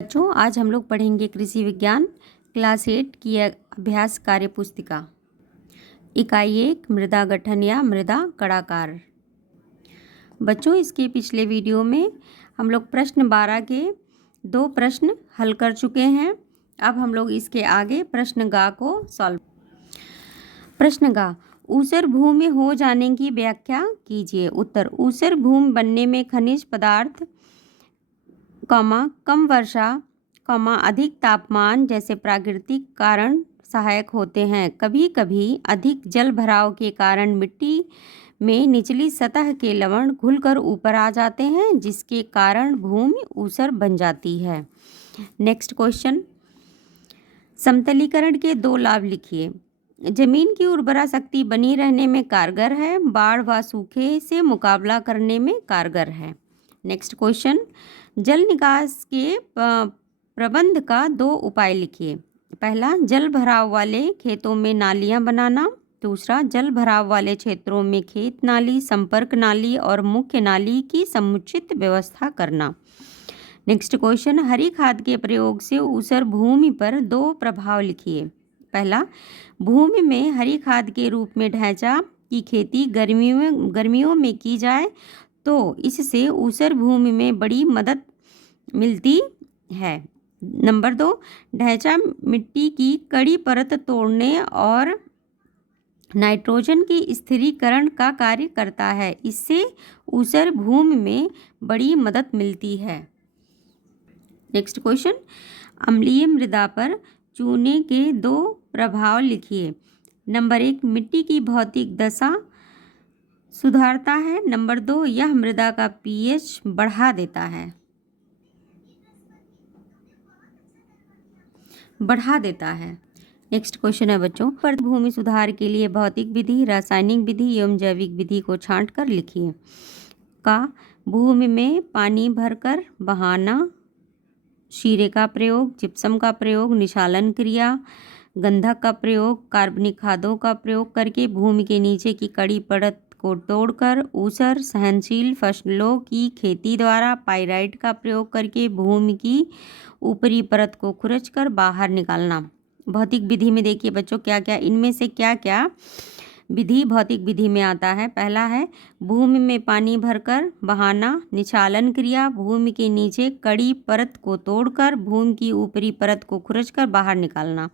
बच्चों, आज हम लोग पढ़ेंगे कृषि विज्ञान क्लास 8 की अभ्यास कार्य पुस्तिका। इकाई 1 मृदा गठन या मृदा कड़ाकार। बच्चों, इसके पिछले वीडियो में हम लोग प्रश्न 12 के 2 प्रश्न हल कर चुके हैं। अब हम लोग इसके आगे प्रश्न गा को सॉल्व। प्रश्न गा, ऊसर भूमि हो जाने की व्याख्या कीजिए। उत्तर, ऊसर भूमि बनने में खनिज पदार्थ, कम वर्षा, अधिक तापमान जैसे प्राकृतिक कारण सहायक होते हैं। कभी कभी अधिक जल भराव के कारण मिट्टी में निचली सतह के लवण घुलकर ऊपर आ जाते हैं, जिसके कारण भूमि ऊसर बन जाती है। नेक्स्ट क्वेश्चन, समतलीकरण के 2 लाभ लिखिए। जमीन की उर्वरा शक्ति बनी रहने में कारगर है, बाढ़ व सूखे से मुकाबला करने में कारगर है। नेक्स्ट क्वेश्चन, जल निकास के प्रबंध का 2 उपाय लिखिए। पहला, जल भराव वाले खेतों में नालियां बनाना। दूसरा, जल भराव वाले क्षेत्रों में खेत नाली, संपर्क नाली और मुख्य नाली की समुचित व्यवस्था करना। नेक्स्ट क्वेश्चन, हरी खाद के प्रयोग से ऊसर भूमि पर 2 प्रभाव लिखिए। पहला, भूमि में हरी खाद के रूप में ढैंचा की खेती गर्मियों में की जाए तो इससे ऊसर भूमि में बड़ी मदद मिलती है। नंबर 2, ढैंचा मिट्टी की कड़ी परत तोड़ने और नाइट्रोजन की स्थिरीकरण का कार्य करता है। इससे ऊसर भूमि में बड़ी मदद मिलती है। नेक्स्ट क्वेश्चन, अम्लीय मृदा पर चूने के 2 प्रभाव लिखिए। नंबर 1, मिट्टी की भौतिक दशा सुधारता है। नंबर 2, यह मृदा का पीएच बढ़ा देता है। नेक्स्ट क्वेश्चन है बच्चों, पर भूमि सुधार के लिए भौतिक विधि, रासायनिक विधि एवं जैविक विधि को छांट कर लिखिए। का, भूमि में पानी भरकर बहाना, शीरे का प्रयोग, जिप्सम का प्रयोग, निशालन क्रिया, गंधक का प्रयोग, कार्बनिक खादों का प्रयोग करके भूमि के नीचे की कड़ी परत को तोड़कर ऊसर सहनशील फसलों की खेती द्वारा पाइराइट का प्रयोग करके भूमि की ऊपरी परत को खुरचकर बाहर निकालना। भौतिक विधि में देखिए बच्चों, क्या क्या इनमें से क्या क्या विधि भौतिक विधि में आता है। पहला है भूमि में पानी भरकर बहाना, निचालन क्रिया, भूमि के नीचे कड़ी परत को तोड़कर भूमि की ऊपरी परत को खुरचकर बाहर निकालना।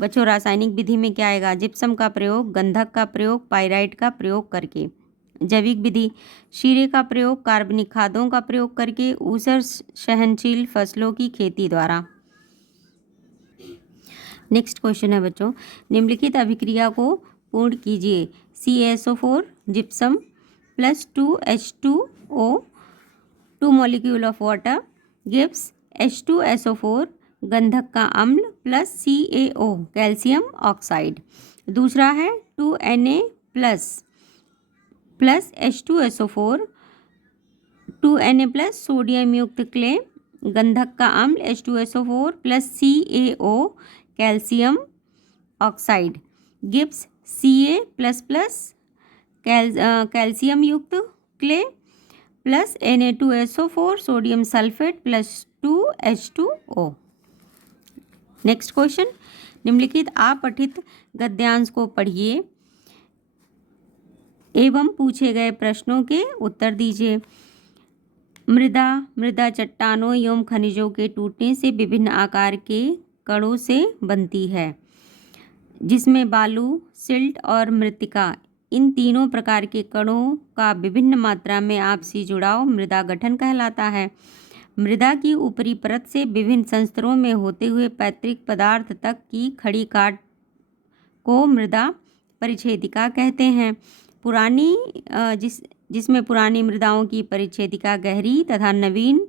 बच्चों, रासायनिक विधि में क्या आएगा? जिप्सम का प्रयोग, गंधक का प्रयोग, पाइराइट का प्रयोग करके। जैविक विधि, शीरे का प्रयोग, कार्बनिक खादों का प्रयोग करके ऊसर सहनशील फसलों की खेती द्वारा। नेक्स्ट क्वेश्चन है बच्चों, निम्नलिखित अभिक्रिया को पूर्ण कीजिए। CaSO4 gypsum plus 2H2O 2 molecule of water gives H2SO4 गंधक का अम्ल प्लस CaO कैल्शियम ऑक्साइड। दूसरा है 2Na plus H2SO4 2Na plus sodium युक्त क्ले गंधक का अम्ल H2SO4 plus CaO calcium oxide gives Ca plus plus calcium युक्त क्ले plus Na2SO4 sodium sulphate plus 2H2O। Next question, निम्नलिखित अपठित गद्यांश को पढ़िए एवं पूछे गए प्रश्नों के उत्तर दीजिए। मृदा चट्टानों एवं खनिजों के टूटने से विभिन्न आकार के कणों से बनती है, जिसमें बालू, सिल्ट और मृत्तिका, इन तीनों प्रकार के कणों का विभिन्न मात्रा में आपसी जुड़ाव मृदा गठन कहलाता है। मृदा की ऊपरी परत से विभिन्न संस्तरों में होते हुए पैतृक पदार्थ तक की खड़ी काट को मृदा परिच्छेदिका कहते हैं। जिसमें पुरानी मृदाओं की परिच्छेदिका गहरी तथा नवीन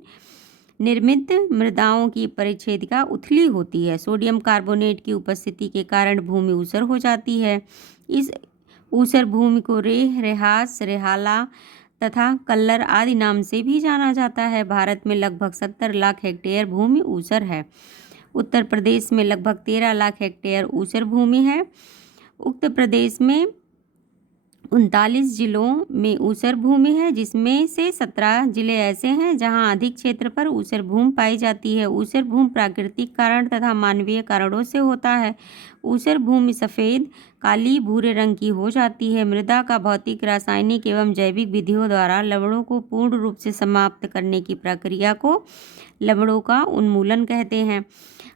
निर्मित मृदाओं की परिच्छेदिका उथली होती है। सोडियम कार्बोनेट की उपस्थिति के कारण भूमि ऊसर हो जाती है। इस ऊसर भूमि को रेह, रेहास, रेहाला तथा कल्लर आदि नाम से भी जाना जाता है। भारत में लगभग 70 लाख हेक्टेयर भूमि ऊसर है। उत्तर प्रदेश में लगभग 13 लाख हेक्टेयर ऊसर भूमि है। उक्त प्रदेश में 39 जिलों में ऊसर भूमि है, जिसमें से 17 जिले ऐसे हैं जहां अधिक क्षेत्र पर ऊसर भूमि पाई जाती है। ऊसर भूमि प्राकृतिक कारण तथा मानवीय कारणों से होता है। ऊसर भूमि सफ़ेद, काली, भूरे रंग की हो जाती है। मृदा का भौतिक, रासायनिक एवं जैविक विधियों द्वारा लवणों को पूर्ण रूप से समाप्त करने की प्रक्रिया को लवणों का उन्मूलन कहते हैं।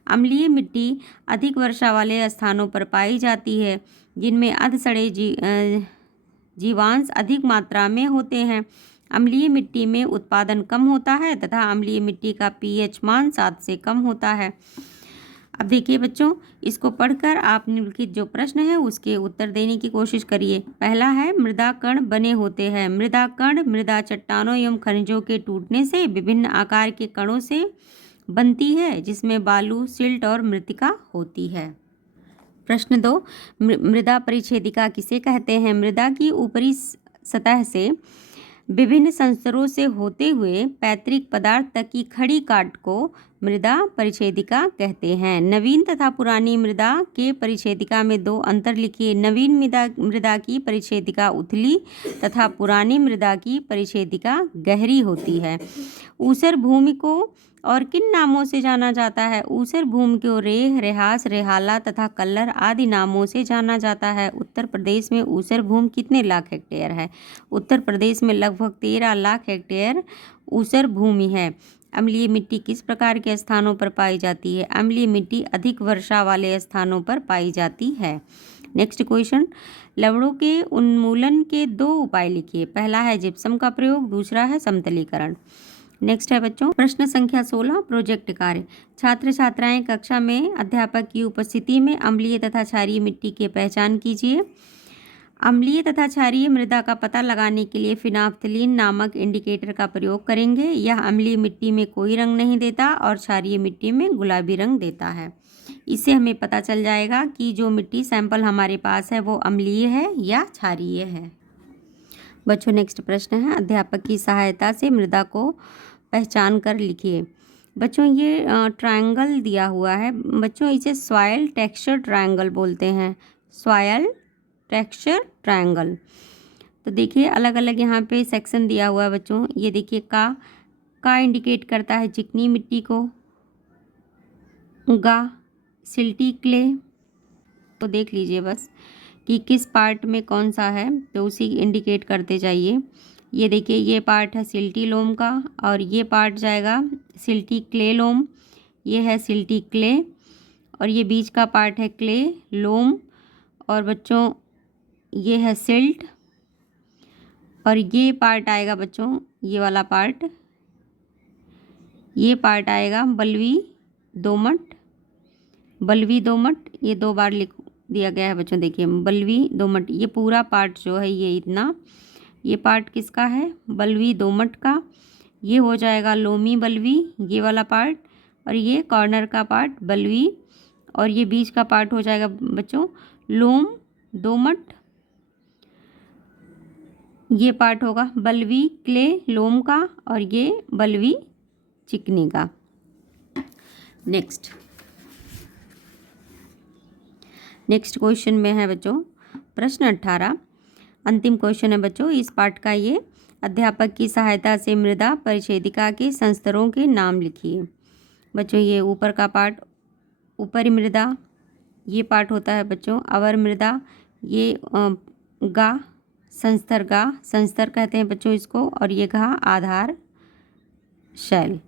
अम्लीय मिट्टी अधिक वर्षा वाले स्थानों पर पाई जाती है, जिनमें अधसड़े जीवांश अधिक मात्रा में होते हैं। अम्लीय मिट्टी में उत्पादन कम होता है तथा अम्लीय मिट्टी का पीएच मान 7 से कम होता है। अब देखिए बच्चों, इसको पढ़कर आप निम्नलिखित जो प्रश्न है उसके उत्तर देने की कोशिश करिए। पहला है, मृदा कण बने होते हैं। मृदा कण मृदा चट्टानों एवं खनिजों के टूटने से विभिन्न आकार के कणों से बनती है, जिसमें बालू, सिल्ट और मृत्तिका होती है। प्रश्न 2, मृदा परिच्छेदिका किसे कहते हैं? मृदा की ऊपरी सतह से विभिन्न संस्तरों से होते हुए पैतृक पदार्थ तक की खड़ी काट को मृदा परिच्छेदिका कहते हैं। नवीन तथा पुरानी मृदा के परिच्छेदिका में 2 अंतर लिखिए। नवीन मृदा की परिच्छेदिका उथली तथा पुरानी मृदा की परिच्छेदिका गहरी होती है। ऊसर भूमि को और किन नामों से जाना जाता है? ऊसर भूमि को रेह, रेहास, रेहाला तथा कल्लर आदि नामों से जाना जाता है। उत्तर प्रदेश में ऊसर भूमि कितने लाख हेक्टेयर है? उत्तर प्रदेश में लगभग 13 लाख हेक्टेयर ऊसर भूमि है। अम्लीय मिट्टी किस प्रकार के स्थानों पर पाई जाती है? अम्लीय मिट्टी अधिक वर्षा वाले स्थानों पर पाई जाती है। नेक्स्ट क्वेश्चन, लवणों के उन्मूलन के 2 उपाय लिखिए। पहला है जिप्सम का प्रयोग, दूसरा है समतलीकरण। नेक्स्ट है बच्चों प्रश्न संख्या 16, प्रोजेक्ट कार्य। छात्र छात्राएं कक्षा में अध्यापक की उपस्थिति में अम्लीय तथा क्षारीय मिट्टी की पहचान कीजिए। अम्लीय तथा क्षारीय मृदा का पता लगाने के लिए फिनाफ्थलीन नामक इंडिकेटर का प्रयोग करेंगे। यह अम्लीय मिट्टी में कोई रंग नहीं देता और क्षारीय मिट्टी में गुलाबी रंग देता है। इससे हमें पता चल जाएगा कि जो मिट्टी सैंपल हमारे पास है वो अम्लीय है या क्षारीय है। बच्चों नेक्स्ट प्रश्न है, अध्यापक की सहायता से मृदा को पहचान कर लिखिए। बच्चों ये ट्रायंगल दिया हुआ है। बच्चों इसे सॉयल टेक्सचर ट्रायंगल बोलते हैं। Soil texture triangle. तो देखिए अलग अलग यहाँ पे सेक्शन दिया हुआ है बच्चों। ये देखिए का इंडिकेट करता है चिकनी मिट्टी को, गा सिल्टी क्ले। तो देख लीजिए बस कि किस पार्ट में कौन सा है, तो उसी इंडिकेट करते जाइए। ये देखिए ये पार्ट है सिल्टी लोम का और ये पार्ट जाएगा सिल्टी क्ले लोम। ये है सिल्टी क्ले और ये बीच का पार्ट है क्ले लोम। और बच्चों ये है सिल्ट और ये पार्ट आएगा बच्चों, ये वाला पार्ट, ये पार्ट आएगा बलवी दोमट। बलवी दोमट ये 2 बार लिख दिया गया है बच्चों। देखिए बलवी दोमट, ये पूरा पार्ट जो है ये इतना, ये पार्ट किसका है? बलवी दोमट का। ये हो जाएगा लोमी बलवी, ये वाला पार्ट, और ये कॉर्नर का पार्ट बलवी, और ये बीच का पार्ट हो जाएगा बच्चों लोम दोमट। ये पार्ट होगा बलवी क्ले लोम का और ये बलवी चिकनी का। नेक्स्ट क्वेश्चन में है बच्चों प्रश्न 18, अंतिम क्वेश्चन है बच्चों इस पाठ का। ये अध्यापक की सहायता से मृदा परिच्छेदिका के संस्तरों के नाम लिखिए। बच्चों ये ऊपर का पार्ट ऊपरी मृदा, ये पार्ट होता है बच्चों अवर मृदा। ये गा संस्तर कहते हैं बच्चों इसको, और ये घा आधार शैल।